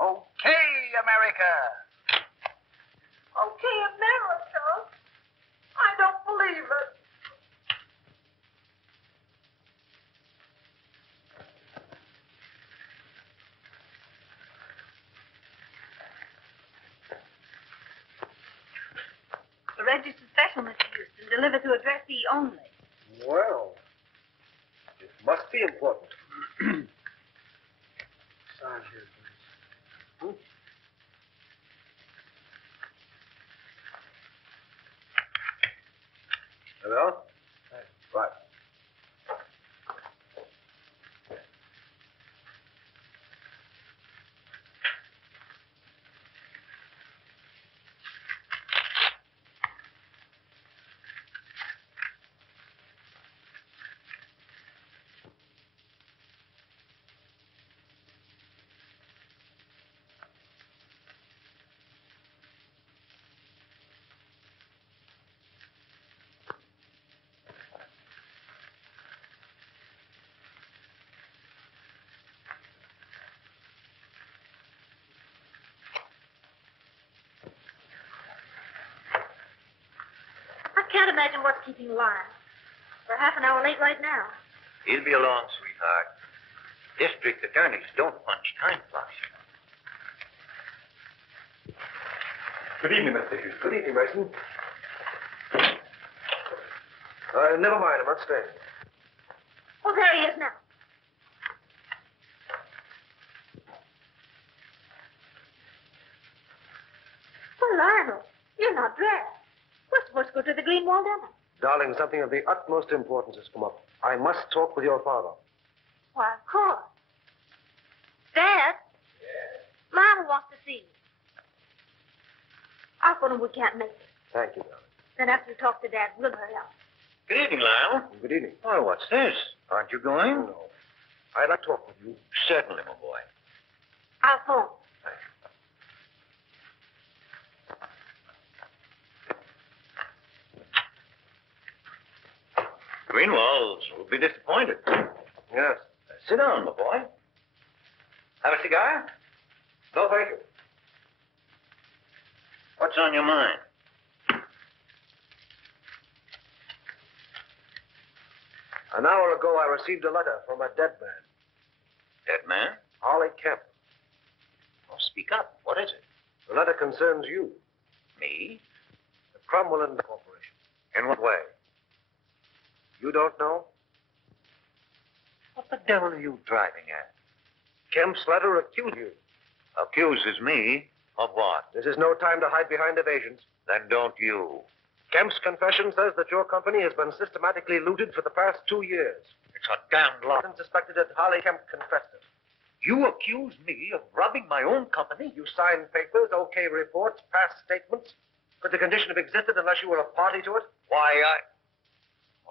Okay, America. Okay, America. I don't believe it. The registered deliver to address E only. Well, it must be important. Sign here, please. Hello? Right. I can't imagine what's keeping Lyle. We're half an hour late right now. He'll be along, sweetheart. District attorneys don't punch time clocks. Good evening, Mr. Hughes. Good evening, Mason. Never mind. I'm not staying. Oh, there he is now. Well, Lionel, you're not dressed. We're supposed to go to the Green Wall dinner. Darling, something of the utmost importance has come up. I must talk with your father. Why, of course. Dad? Yes? Lionel wants to see you. I'll phone him we can't make it. Thank you, darling. Then after we talk to Dad, we'll hurry up. Good evening, Lyle. Good evening. Oh, what's this? Aren't you going? No. I'd like to talk with you. Certainly, my boy. I'll phone. Greenwalls will be disappointed. Yes. Sit down, my boy. Have a cigar? No, thank you. What's on your mind? An hour ago, I received a letter from a dead man. Dead man? Harley Kemp. Oh, speak up. What is it? The letter concerns you. Me? The Cromwell Corporation. In what way? You don't know? What the devil are you driving at? Kemp's letter accuses you. Accuses me of what? This is no time to hide behind evasions. Then don't you. Kemp's confession says that your company has been systematically looted for the past 2 years. It's a damned lie. Suspected that Harley Kemp confessed it. You accuse me of robbing my own company? You signed papers, okay reports, past statements. Could the condition have existed unless you were a party to it? Why,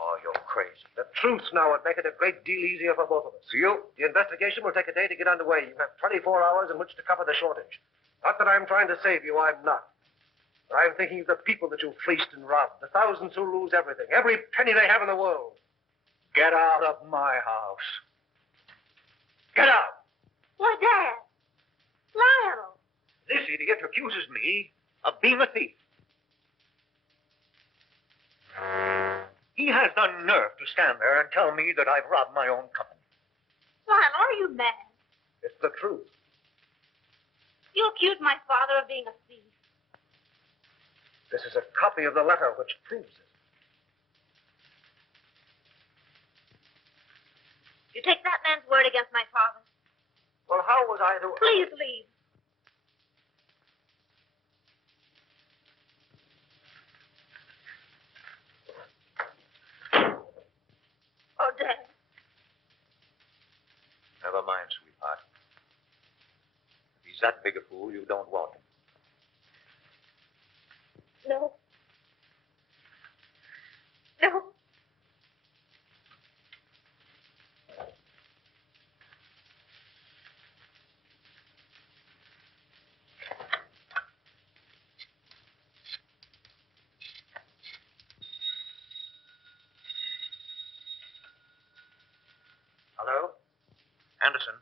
Oh, you're crazy. The truth now would make it a great deal easier for both of us. The investigation will take a day to get underway. You have 24 hours in which to cover the shortage. Not that I'm trying to save you, I'm not. But I'm thinking of the people that you fleeced and robbed, the thousands who lose everything, every penny they have in the world. Get out of my house. Get out. Why, Dad. Lionel. This idiot accuses me of being a thief. He has the nerve to stand there and tell me that I've robbed my own company. Lionel, are you mad? It's the truth. You accused my father of being a thief. This is a copy of the letter which proves it. You take that man's word against my father. Well, how was I to... Please leave. Oh, Dad. Never mind, sweetheart. If he's that big a fool, you don't want him. No. No. Hello? Anderson,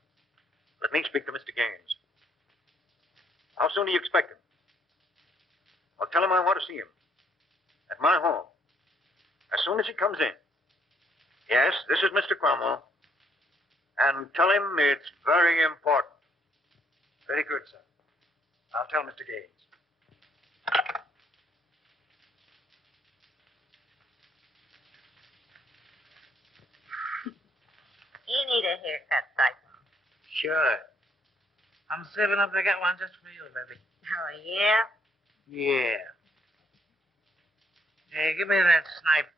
let me speak to Mr. Gaines. How soon do you expect him? Well, tell him I want to see him. At my home. As soon as he comes in. Yes, this is Mr. Cromwell. And tell him it's very important. Very good, sir. I'll tell Mr. Gaines. You need a haircut, Cyclone. Sure. I'm saving up to get one just for you, baby. Oh, yeah? Yeah. Hey, give me that snipe.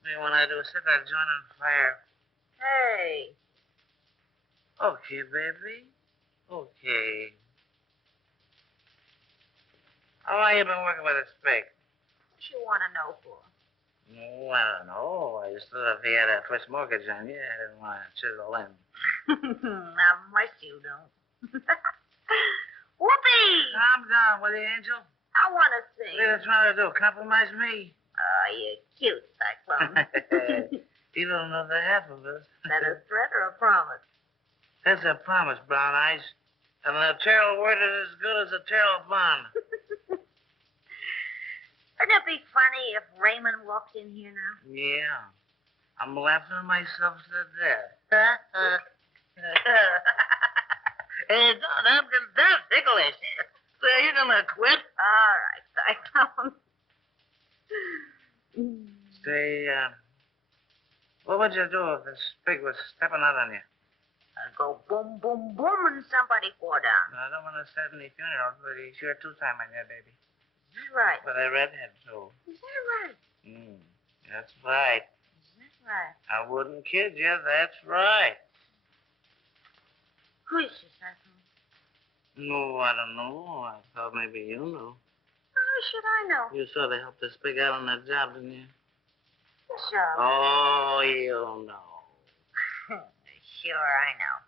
Maybe when I do, set that joint on fire. Hey. Okay, baby. Okay. How long you been working with a spike? What you want to know for? Oh, I don't know. I just thought if he had a first mortgage on you, I didn't want to chisel in. Not much you don't. Whoopee! Calm down, will you, Angel? I want to sing. What are you trying to do? Compromise me? Oh, you're cute, Cyclone. You don't know the half of it. Is that a threat or a promise? That's a promise, Brown Eyes. And the Terrell word is as good as a Terrell bond. Wouldn't it be funny if Raymond walked in here now? Yeah. I'm laughing myself to death. Hey, that's ticklish. So you gonna quit? All right, Cyclone. Say, what would you do if this pig was stepping out on you? I'd go boom, boom, boom, and somebody fall down. I don't want to set any funerals, but he's sure two-time on you, baby. Is that right? With a redhead, too. Is that right? That's right. Is that right? I wouldn't kid you. That's right. Who is she, Cyclone? No, I don't know. I thought maybe you knew. How should I know? You sort of helped us pig out on that job, didn't you? What job? Oh, you know. Sure, I know.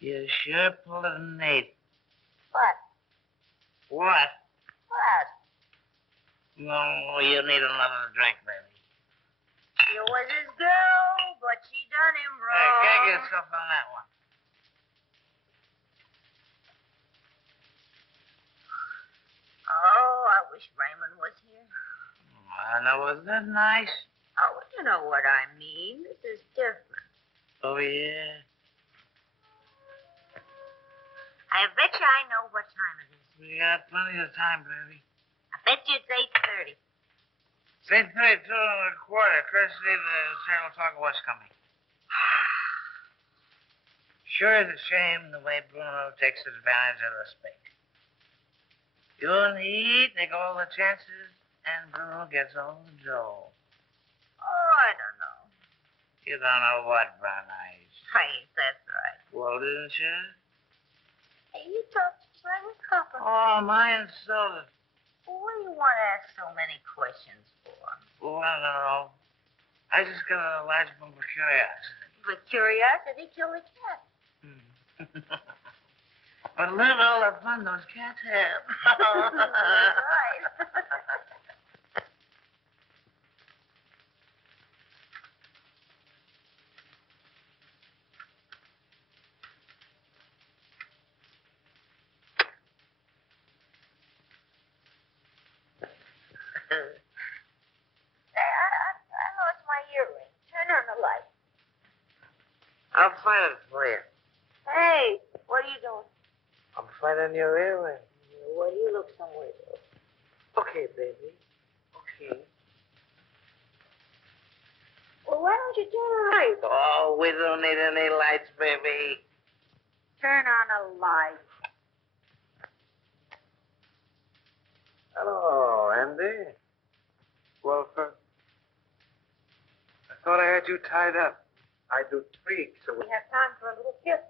You sure pulled a Nate. What? What? What? No, you need another drink, baby. She was his girl, but she done him wrong. Hey, gag yourself on that one. Oh, I wish Raymond was here. Now, was that nice? Oh, you know what I mean. This is different. Oh, yeah? I bet you I know what time it is. We got plenty of time, baby. I bet you it's 8:30. It's 8:32 and a quarter. Courtesy of the Serial Talk of What's Coming. Sure is a shame the way Bruno takes advantage of the spake. You and he take all the chances, and Bruno gets all the dough. Oh, I don't know. You don't know what, Brown Eyes. Right, that's right. Well, didn't you? Hey, you talked to Simon Copper. Oh, my insulted. Well, what do you want to ask so many questions for? Well, I don't know. I just got a large bump of curiosity. For curiosity, kill the cat. But look at all the fun those cats have. That's right. I lost my earring. Turn on the light. I'll find it for you. Hey, what are you doing? I'm finding your earring. Well, you look somewhere else. Okay, baby. Okay. Well, why don't you turn the light? Oh, we don't need any lights, baby. Turn on a light. Hello, Andy. Wilfer. I thought I had you tied up. I do tweaks, so We have time for a little kiss.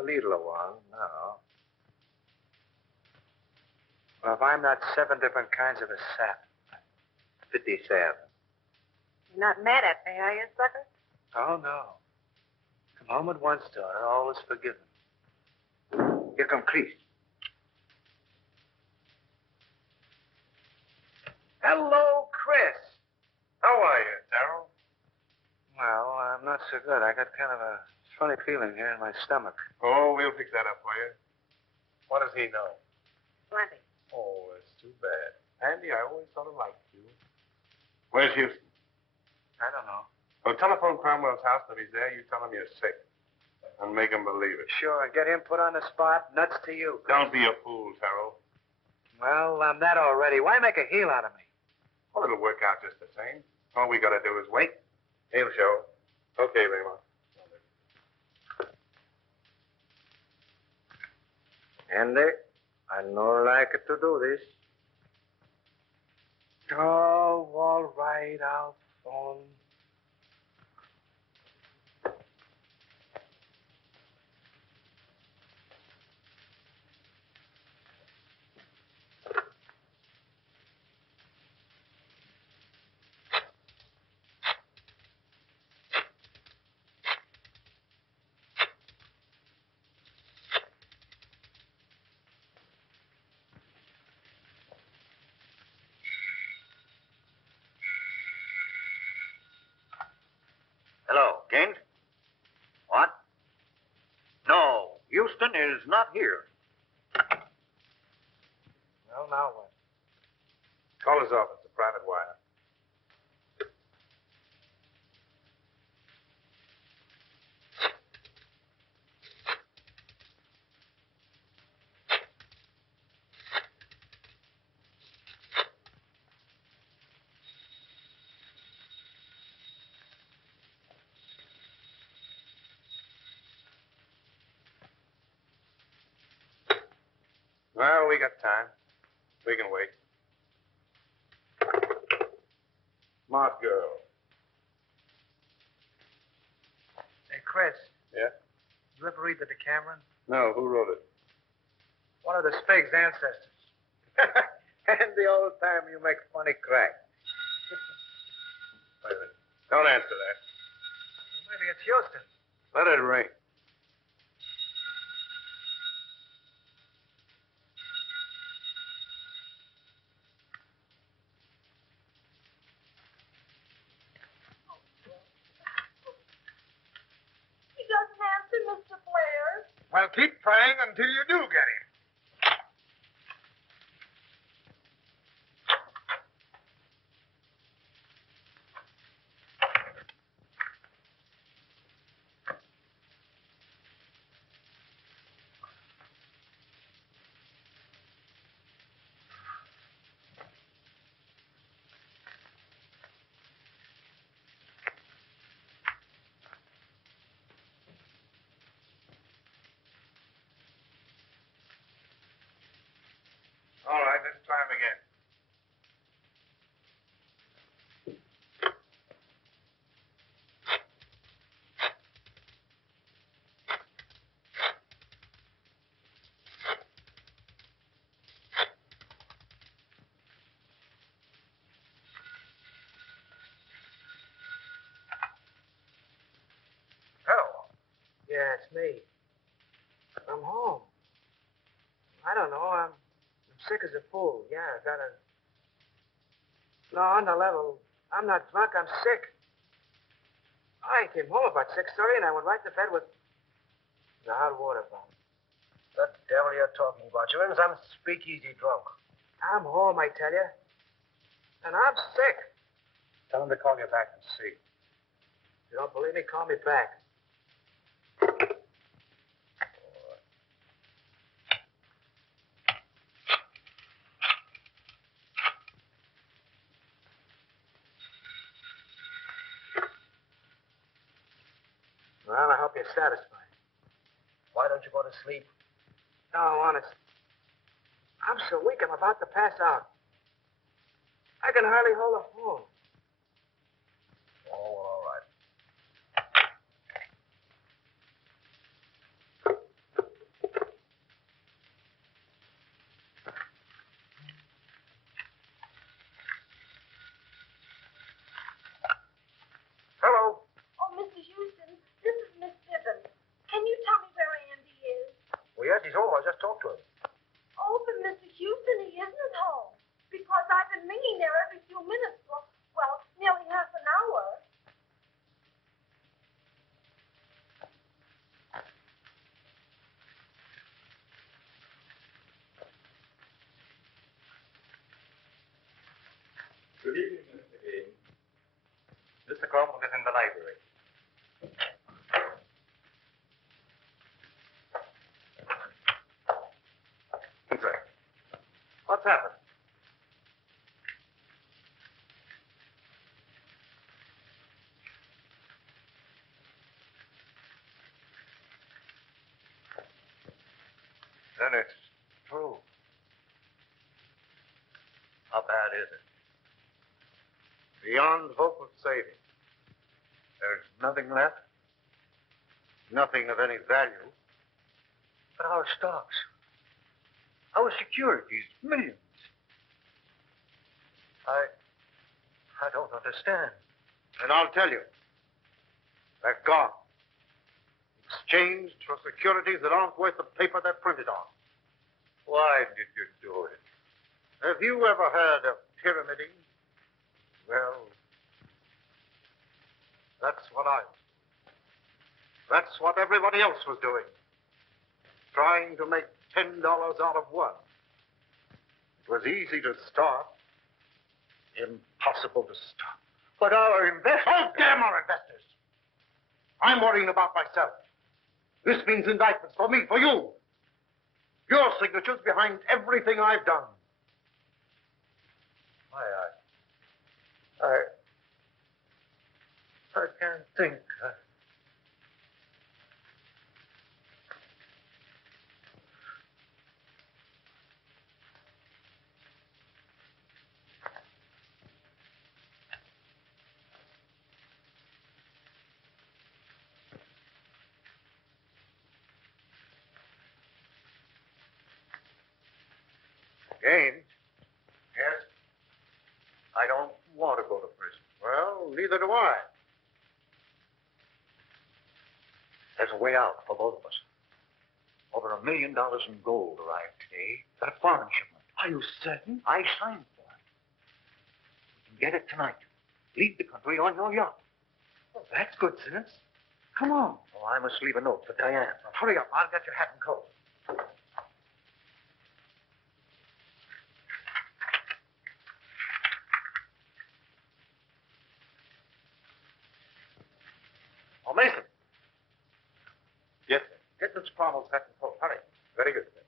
a little one, no. Well, if I'm not 7 different kinds of a sap, 57. You're not mad at me, are you, sucker? Oh, no. Come home at once, daughter. All is forgiven. Here come Chris. Hello, Chris. How are you, Darrell? Well, I'm not so good. I got kind of a funny feeling here in my stomach. Oh, we'll fix that up for you. What does he know? Plenty. Oh, it's too bad. Andy, I always sort of liked you. Where's Houston? I don't know. Well, telephone Cromwell's house, and if he's there, you tell him you're sick. And make him believe it. Sure, and get him put on the spot. Nuts to you. Don't be a fool, Terrell. Well, I'm that already. Why make a heel out of me? Well, it'll work out just the same. All we gotta do is wait. He'll show. Okay, Raymond. Andy, I no like to do this. Oh, all right, I'll phone. Hello, Kent? What? No, Houston is not here. Well, now what? Call his office, a private wire. Well, we got time. We can wait. Smart girl. Hey, Chris, Yeah? you ever read the Decameron? No, who wrote it? One of the Spig's ancestors. And the old time you make funny crack. Wait a minute. Don't answer that. Maybe it's Houston. Let it ring. He doesn't answer, Mr. Blair. Well, keep trying until you do get him. All right, let's try him again. Hello. Yeah, it's me. I'm home. I don't know. I'm sick as a fool. Yeah, I got a... No, on the level. I'm not drunk. I'm sick. I came home about 6:30 and I went right to bed with the hot water bottle. The devil you're talking about? You're in some speakeasy drunk. I'm home, I tell you. And I'm sick. Tell him to call you back and see. You don't believe me? Call me back. Well, I hope you're satisfied. Why don't you go to sleep? No, honest. I'm so weak, I'm about to pass out. I can hardly hold a phone. Oh, well, all right. Hello. Oh, Mr. Houston, this is Miss Gibbons. Can you tell me where Andy is? Well, yes, he's home. I just talked to him. Oh, but Mr. Houston, he isn't home. Because I've been ringing there every few minutes for, well, nearly half an hour. Good evening, Mr. Haynes. Mr. Cromwell is in the library. That's right. What's happened? Then it's true. How bad is it? Beyond hope of saving. There's nothing left? Nothing of any value. But our stocks, our securities, millions. I don't understand. And I'll tell you. They're gone. Exchanged for securities that aren't worth the paper they're printed on. Why did you do it? Have you ever heard of pyramiding? Well, that's what I was doing. That's what everybody else was doing. Trying to make $10 out of one. It was easy to start. Impossible to stop. But our investors... Oh, damn our investors! I'm worrying about myself. This means indictments for me, for you. Your signature's behind everything I've done. I can't think. James? Yes? I don't want to go to prison. Well, neither do I. There's a way out for both of us. Over $1 million in gold arrived today. Got a foreign shipment. Are you certain? I signed for it. We can get it tonight. Leave the country on your yacht. Well, that's good sense. Come on. Oh, I must leave a note for Diane. Now, hurry up. I'll get your hat and coat. Oh, Mason. Yes, sir. Get Miss Cromwell's hat and coat. Hurry. Very good, sir.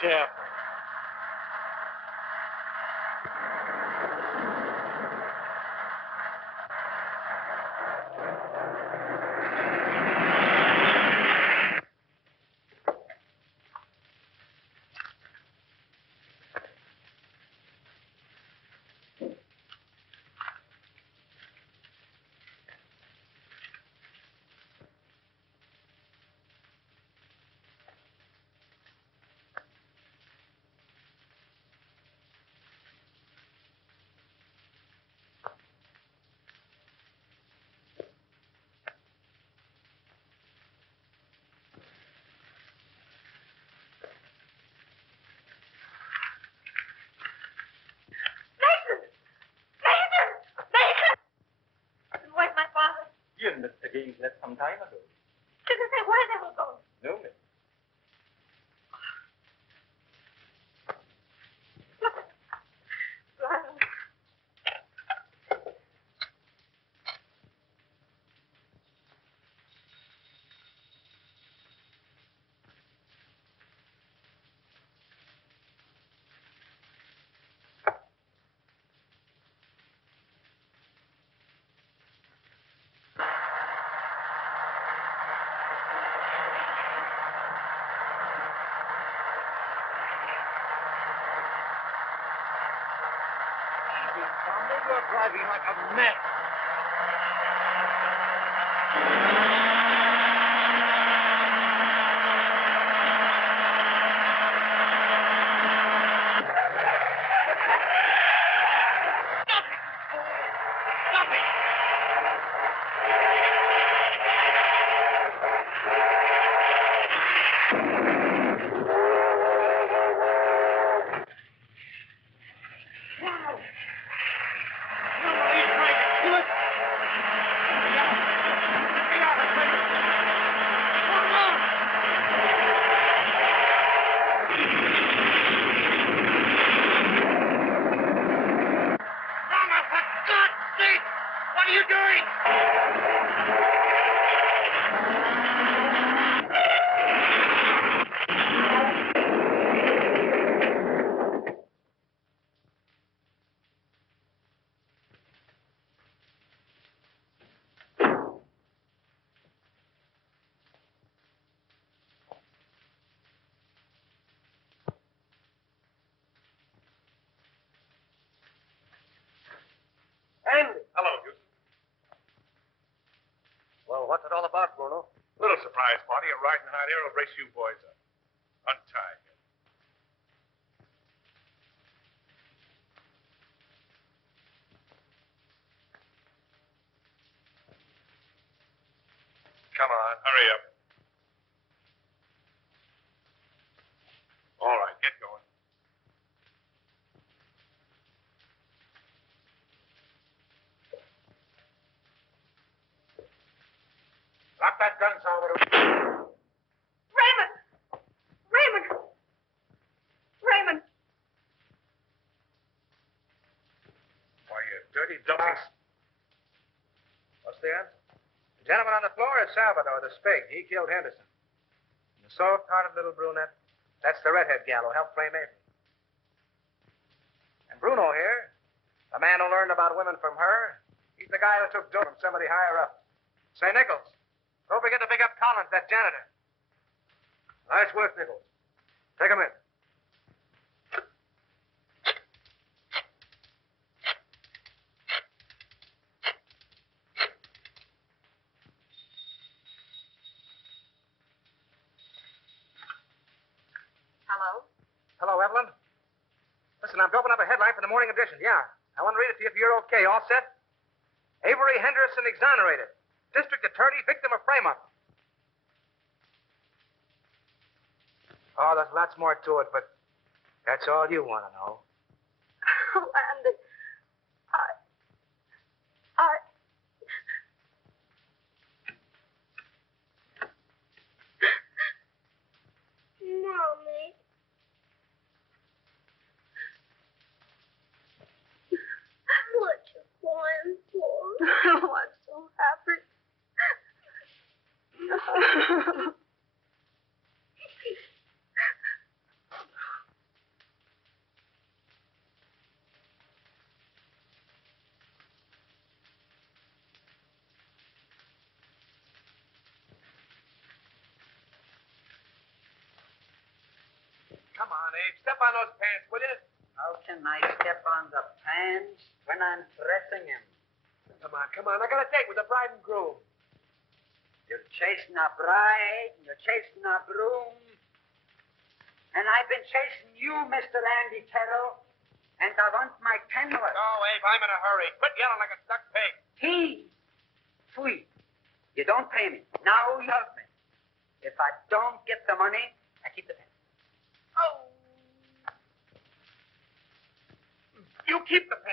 Careful. Where's my father? You and Mr. Gaines left some time ago. Didn't say where they were going. No, miss. Ronald. You're driving like a mess. Stop it! will brace you boys up. Untie him. Come on, hurry up. All right, get going. Drop that gun, Salvador. Raymond! Raymond! Raymond! Why, you dirty dumpling. What's the answer? The gentleman on the floor is Salvador, the spig. He killed Henderson. And the soft-hearted little brunette, that's the redhead gal who helped frame Avery. And Bruno here, the man who learned about women from her, he's the guy who took dope from somebody higher up. Say, Nichols, don't forget to pick up Collins, that janitor. Nice work, Nichols. Take him in. Hello? Hello, Evelyn. Listen, I'm doping up a headline for the morning edition. Yeah. I want to read it to you if you're okay. All set? Avery Henderson exonerated. District attorney, victim of frame-up. Oh, there's lots more to it, but that's all you want to know. Oh, Andy. Mommy. What you crying for? Oh, I'm so happy. Come on, Abe. Step on those pants, will you? How can I step on the pants when I'm dressing him? Come on. I got a date with the bride and groom. You're chasing a bride, you're chasing a groom. And I've been chasing you, Mr. Andy Terrell. And I want my $10. No, Abe, I'm in a hurry. Quit yelling like a stuck pig. He, sweet. You don't pay me. Now you help me. If I don't get the money, I keep the penny. Oh. You keep the pants.